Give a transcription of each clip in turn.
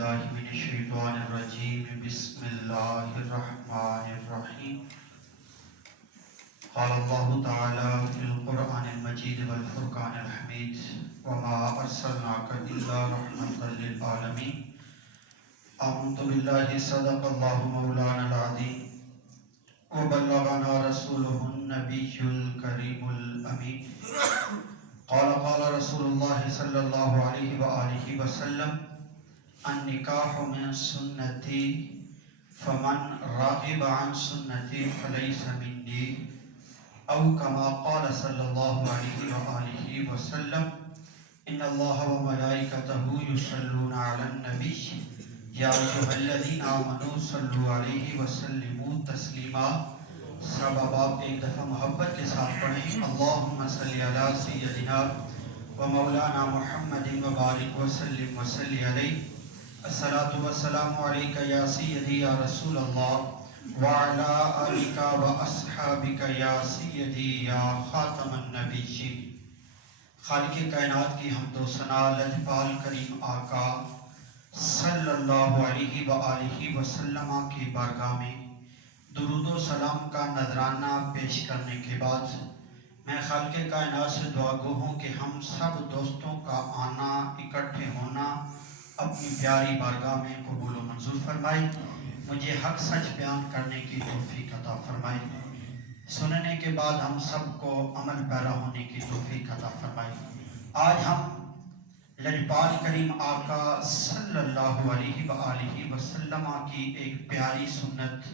باللہ من الشیطان الرجیم بسم اللہ الرحمن الرحیم قال اللہ تعالی فی القرآن المجید والفرقان الحمید وما ارسلناک الا رحمتا للعالمین آمنت باللہ صدق اللہ مولانا العظیم وبلغنا رسولہ النبی الکریم الامین قال رسول اللہ صلی اللہ علیہ وآلہ وسلم النکاح من سنتی فمن راغب عن سنتی فلیس منی او کما قال صلی اللہ علیہ وآلہ وسلم ان اللہ وملائکتہ یصلون علی النبی یا ایھا الذین آمنوا صلوا علیہ وسلموا تسلیما۔ سب آپ ایک دفعہ محبت کے ساتھ پڑھیں اللہم صلی علی سیدنا و مولانا محمد وبارک وسلم وصلی علیہ الصلاۃ والسلام علیک یا سیدی یا رسول اللہ وعلی آلک و اصحابک یا سیدی یا خاتم النبیین۔ خالق کائنات کی حمد و ثنا لجپال کریم آقا صلی اللہ علیہ وآلہ وسلم کی بارگاہ میں درود و سلام کا نذرانہ پیش کرنے کے بعد میں خالق کائنات سے دعا گو ہوں کہ ہم سب دوستوں کا آنا اکٹھے ہونا اپنی پیاری بارگاہ میں قبول و منظور فرمائے، مجھے حق سچ بیان کرنے کی توفیق عطا فرمائے، سننے کے بعد ہم سب کو عمل پیرا ہونے کی توفیق عطا فرمائے۔ آج ہم لجپال کریم آقا صلی اللہ علیہ وآلہ وسلم کی ایک پیاری سنت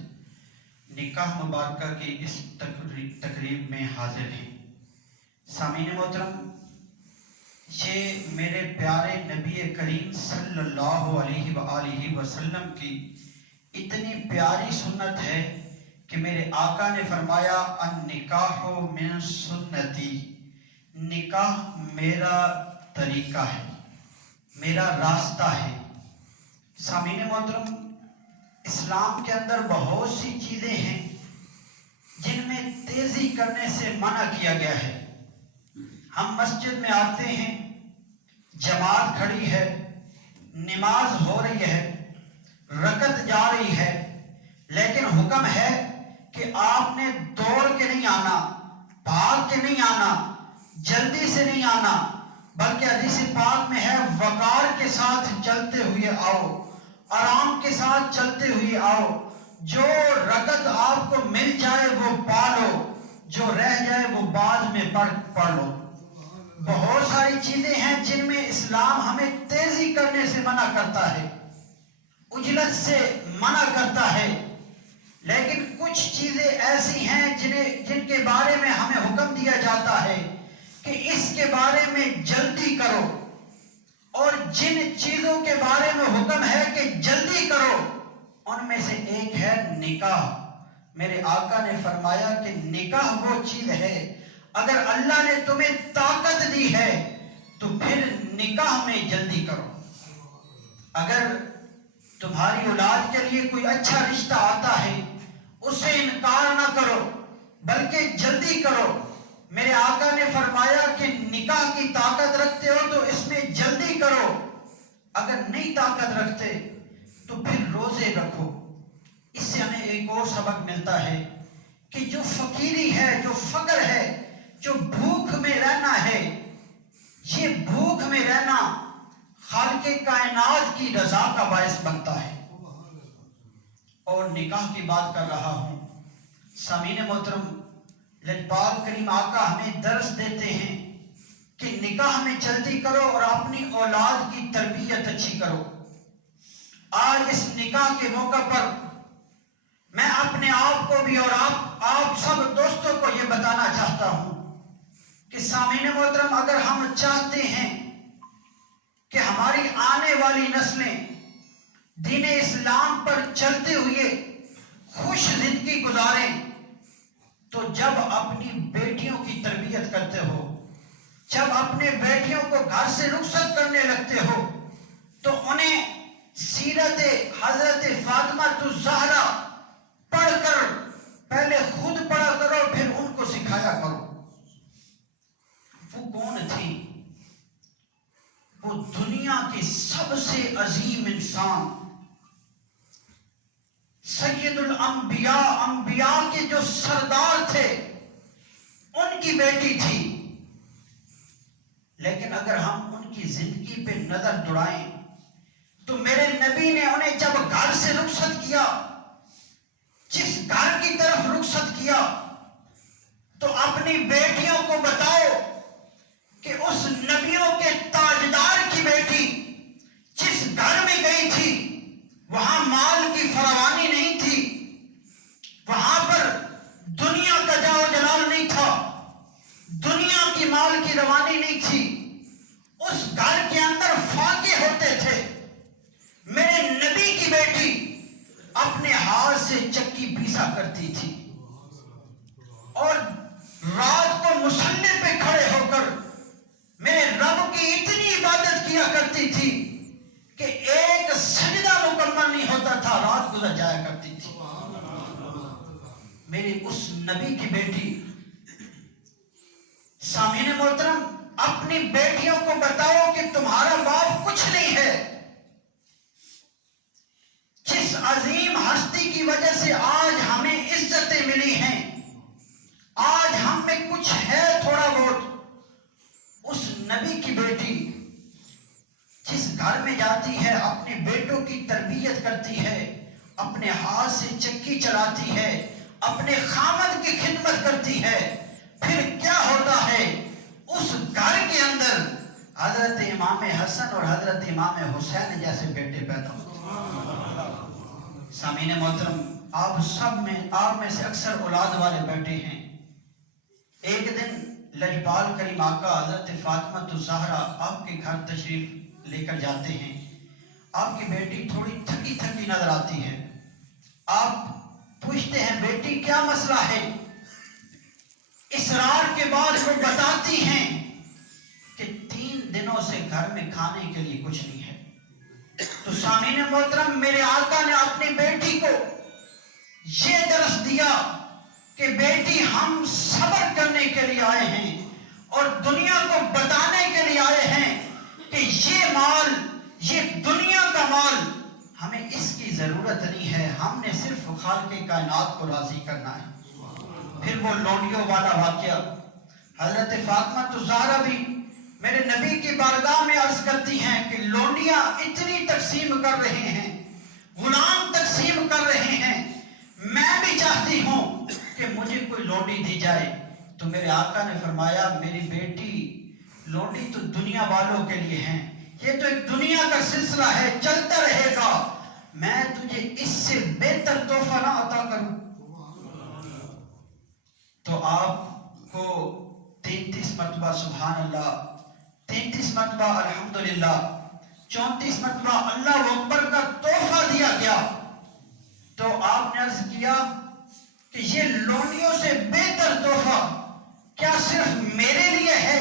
نکاح مبارکہ کی اس تقریب میں حاضر ہیں۔ سامعین محترم، یہ میرے پیارے نبی کریم صلی اللہ علیہ وآلہ وسلم کی اتنی پیاری سنت ہے کہ میرے آقا نے فرمایا النکاح من سنتی، نکاح میرا طریقہ ہے، میرا راستہ ہے۔ سامعین محترم، اسلام کے اندر بہت سی چیزیں ہیں جن میں تیزی کرنے سے منع کیا گیا ہے۔ ہم مسجد میں آتے ہیں، جماعت کھڑی ہے، نماز ہو رہی ہے، رکعت جا رہی ہے، لیکن حکم ہے کہ آپ نے دوڑ کے نہیں آنا، بھاگ کے نہیں آنا، جلدی سے نہیں آنا، بلکہ حدیث پاک میں ہے وقار کے ساتھ چلتے ہوئے آؤ، آرام کے ساتھ چلتے ہوئے آؤ، جو رکعت آپ کو مل جائے وہ پالو، جو رہ جائے وہ بعد میں پڑھ لو۔ بہت ساری چیزیں ہیں جن میں اسلام ہمیں تیزی کرنے سے منع کرتا ہے، عجلت سے منع کرتا ہے، لیکن کچھ چیزیں ایسی ہیں جن کے بارے میں ہمیں حکم دیا جاتا ہے کہ اس کے بارے میں جلدی کرو، اور جن چیزوں کے بارے میں حکم ہے کہ جلدی کرو ان میں سے ایک ہے نکاح۔ میرے آقا نے فرمایا کہ نکاح وہ چیز ہے، اگر اللہ نے تمہیں طاقت دی ہے تو پھر نکاح میں جلدی کرو۔ اگر تمہاری اولاد کے لیے کوئی اچھا رشتہ آتا ہے اس سے انکار نہ کرو بلکہ جلدی کرو۔ میرے آقا نے فرمایا کہ نکاح کی طاقت رکھتے ہو تو اس میں جلدی کرو، اگر نہیں طاقت رکھتے تو پھر روزے رکھو۔ اس سے ہمیں ایک اور سبق ملتا ہے کہ جو فقیری ہے، جو فقر ہے، جو بھوک میں رہنا ہے، یہ بھوک میں رہنا خالق کائنات کی رضا کا باعث بنتا ہے۔ اور نکاح کی بات کر رہا ہوں، سامعین محترم، لجپال کریم آقا ہمیں درس دیتے ہیں کہ نکاح میں جلدی کرو اور اپنی اولاد کی تربیت اچھی کرو۔ آج اس نکاح کے موقع پر میں اپنے آپ کو بھی اور آپ سب دوستوں کو یہ بتانا چاہتا ہوں کہ سامعین محترم، اگر ہم چاہتے ہیں کہ ہماری آنے والی نسلیں دین اسلام پر چلتے ہوئے خوش زندگی گزاریں تو جب اپنی بیٹیوں کی تربیت کرتے ہو، جب اپنے بیٹیوں کو گھر سے رخصت کرنے لگتے ہو تو انہیں سیرت حضرت فاطمہ الزہرا پڑھ کر پہلے خود پڑھا کرو، پھر ان کو سکھایا کرو۔ وہ کون تھی؟ وہ دنیا کی سب سے عظیم انسان انسان سید الانبیاء، انبیاء کے جو سردار تھے ان کی بیٹی تھی. لیکن اگر ہم ان کی زندگی پہ نظر دوڑائیں تو میرے نبی نے انہیں جب گھر سے رخصت کیا، جس گھر کی طرف رخصت کیا، تو اپنی بیٹیوں کو بتاؤ کہ اس نبیوں کے تاجدار کی بیٹی جس گھر میں گئی تھی وہاں مال کی فراوانی نہیں تھی، وہاں پر دنیا کا جاؤ جلال نہیں تھا، دنیا کی مال کی روانی نہیں تھی، اس گھر کے اندر فاقے ہوتے تھے. میرے نبی کی بیٹی اپنے ہاتھ سے چکی پیسا کرتی تھی اور رات کو مصلی پہ کھڑے ہو کر میرے رب کی اتنی عبادت کیا کرتی تھی کہ ایک سجدہ مکمل نہیں ہوتا تھا، رات گزر جایا کرتی تھی. میری اس نبی کی بیٹی. سامعین محترم، اپنی بیٹیوں کو بتاؤ کہ تمہارا باپ کچھ نہیں ہے. جس عظیم ہستی کی وجہ سے آج ہمیں عزتیں ملی ہیں، آج ہم میں کچھ ہے تھوڑا بہت، اس نبی کی بیٹی جس گھر میں جاتی ہے اپنے بیٹوں کی تربیت کرتی ہے، اپنے ہاتھ سے چکی چلاتی ہے، اپنے خامد کی خدمت کرتی ہے، پھر کیا ہوتا ہے اس گھر کے اندر حضرت امام حسن اور حضرت امام حسین جیسے بیٹے پیدا ہوتے ہیں. سامعین محترم، آپ میں سے اکثر اولاد والے بیٹے ہیں. ایک دن لجپال کریم آقا حضرت فاطمہ الزہرا آپ کے گھر تشریف لے کر جاتے ہیں. آپ کی بیٹی تھوڑی تھکی تھکی نظر آتی ہے. آپ پوچھتے ہیں بیٹی کیا مسئلہ ہے؟ اصرار کے بعد وہ بتاتی ہیں کہ 3 دنوں سے گھر میں کھانے کے لیے کچھ نہیں ہے. تو سامعین محترم، میرے آقا نے اپنی بیٹی کو یہ درس دیا کہ بیٹی ہم صبر کرنے کے لیے آئے ہیں اور دنیا کو بتانے کے لیے آئے ہیں کہ یہ مال، یہ دنیا کا مال ہمیں اس کی ضرورت نہیں ہے، ہم نے صرف خالق کائنات کو راضی کرنا ہے. پھر وہ لونڈیوں والا واقعہ. حضرت فاطمہ الزہرا بھی میرے نبی کی بارگاہ میں عرض کرتی ہیں کہ لونڈیاں اتنی تقسیم کر رہے ہیں، غلام تقسیم کر رہے ہیں، میں بھی چاہتی ہوں کہ مجھے کوئی لونڈی دی جائے. تو میرے آقا نے فرمایا میری بیٹی، لونڈی تو دنیا والوں کے لیے ہیں، یہ تو ایک دنیا کا سلسلہ ہے، چلتا رہے گا، میں تجھے اس سے بہتر تحفہ نہ عطا کروں. تو آپ کو 33 مرتبہ سبحان اللہ، 33 مرتبہ الحمدللہ، 34 مرتبہ اللہ اکبر کا تحفہ دیا گیا. تو آپ نے عرض کیا کہ یہ لونڈیوں سے بہتر تحفہ کیا صرف میرے لیے ہے؟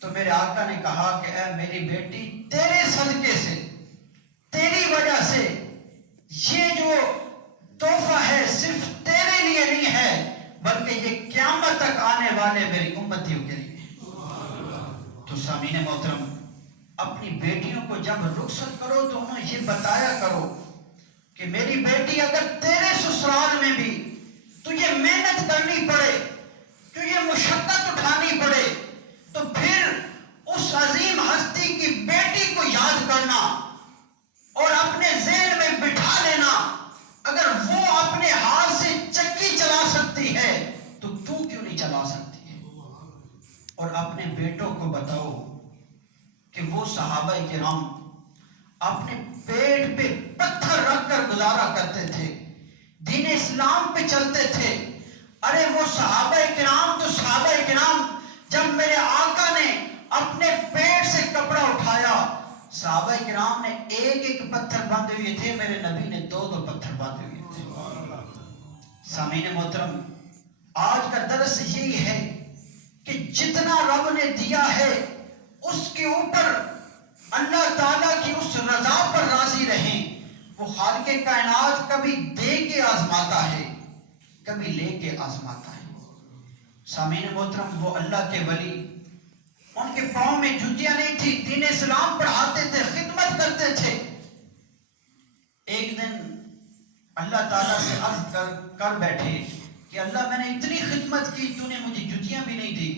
تو میرے آقا نے کہا کہ اے میری بیٹی، تیرے صدقے سے، تیری وجہ سے یہ جو تحفہ ہے صرف تیرے لیے نہیں ہے بلکہ یہ قیامت تک آنے والے میری امتیوں کے لیے. تو سامعین محترم، اپنی بیٹیوں کو جب رخصت کرو تو انہیں یہ بتایا کرو کہ میری بیٹی اگر تیرے سسرال میں بھی تجھے محنت کرنی پڑے، تجھے مشقت اٹھانی پڑے، تو پھر اس عظیم ہستی کی بیٹی کو یاد کرنا اور اپنے ذہن میں بٹھا لینا، اگر وہ اپنے ہاتھ سے چکی چلا سکتی ہے تو تو کیوں نہیں چلا سکتی ہے. اور اپنے بیٹوں کو بتاؤ کہ وہ صحابہ کرام اپنے پیٹ پہ پتھر رکھ کر گزارا کرتے تھے، دین اسلام پہ چلتے تھے. ارے وہ صحابہ کرام تو صحابہ کرام، جب میرے آقا نے اپنے پیٹ سے کپڑا اٹھایا، صحابہ کرام نے ایک پتھر باندھے ہوئے تھے، میرے نبی نے 2 پتھر باندھے ہوئے تھے. سامعین محترم، آج کا درس یہی ہے کہ جتنا رب نے دیا ہے اس کے اوپر اللہ تعالیٰ کی اس رضا پر راضی رہیں. وہ خالق کائنات کبھی دے کے آزماتا ہے، کبھی لے کے آزماتا ہے. سامعین محترم، وہ اللہ کے ولی، ان کے پاؤں میں جوتیاں نہیں تھی، دین اسلام پڑھاتے تھے، خدمت کرتے تھے. اللہ تعالیٰ سے عرض کر بیٹھے کہ اللہ میں نے اتنی خدمت کی، تو نے مجھے جوتیاں بھی نہیں دی.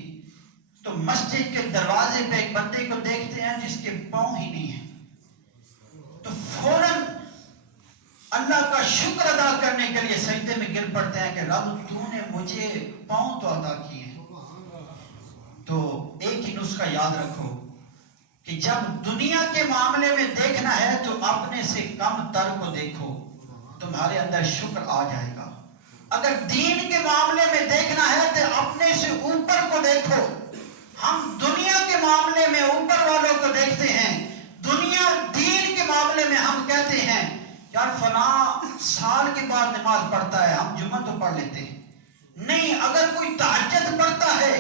تو مسجد کے دروازے پہ ایک بندے کو دیکھتے ہیں جس کے پاؤں ہی نہیں ہیں، تو فوراً اللہ کا شکر ادا کرنے کے لیے سجدے میں گر پڑتے ہیں کہ رب تو نے مجھے پاؤں تو عطا کیے ہیں. تو ایک ہی نسخہ یاد رکھو کہ جب دنیا کے معاملے میں دیکھنا ہے تو اپنے سے کم تر کو دیکھو، تمہارے اندر شکر آ جائے گا. اگر دین کے معاملے میں دیکھنا ہے تو اپنے سے اوپر کو دیکھو. ہم دنیا کے معاملے میں اوپر والوں کو دیکھتے ہیں، دنیا دین کے معاملے میں ہم کہتے ہیں یار فلاں سال کے بعد نماز پڑھتا ہے، ہم جمعہ تو پڑھ لیتے ہیں. نہیں، اگر کوئی تہجد پڑھتا ہے،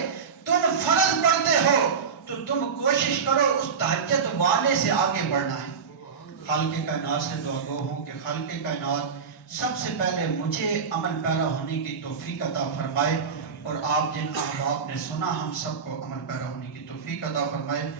تم فرض پڑھتے ہو، تو تم کوشش کرو اس تہجد والے سے آگے بڑھنا ہے. خالق کائنات سے دعا گو ہوں کہ خالق کائنات سب سے پہلے مجھے عمل پیرا ہونے کی توفیق عطا فرمائے، اور آپ جن احباب نے سنا ہم سب کو عمل پیرا ہونے کی توفیق عطا فرمائے.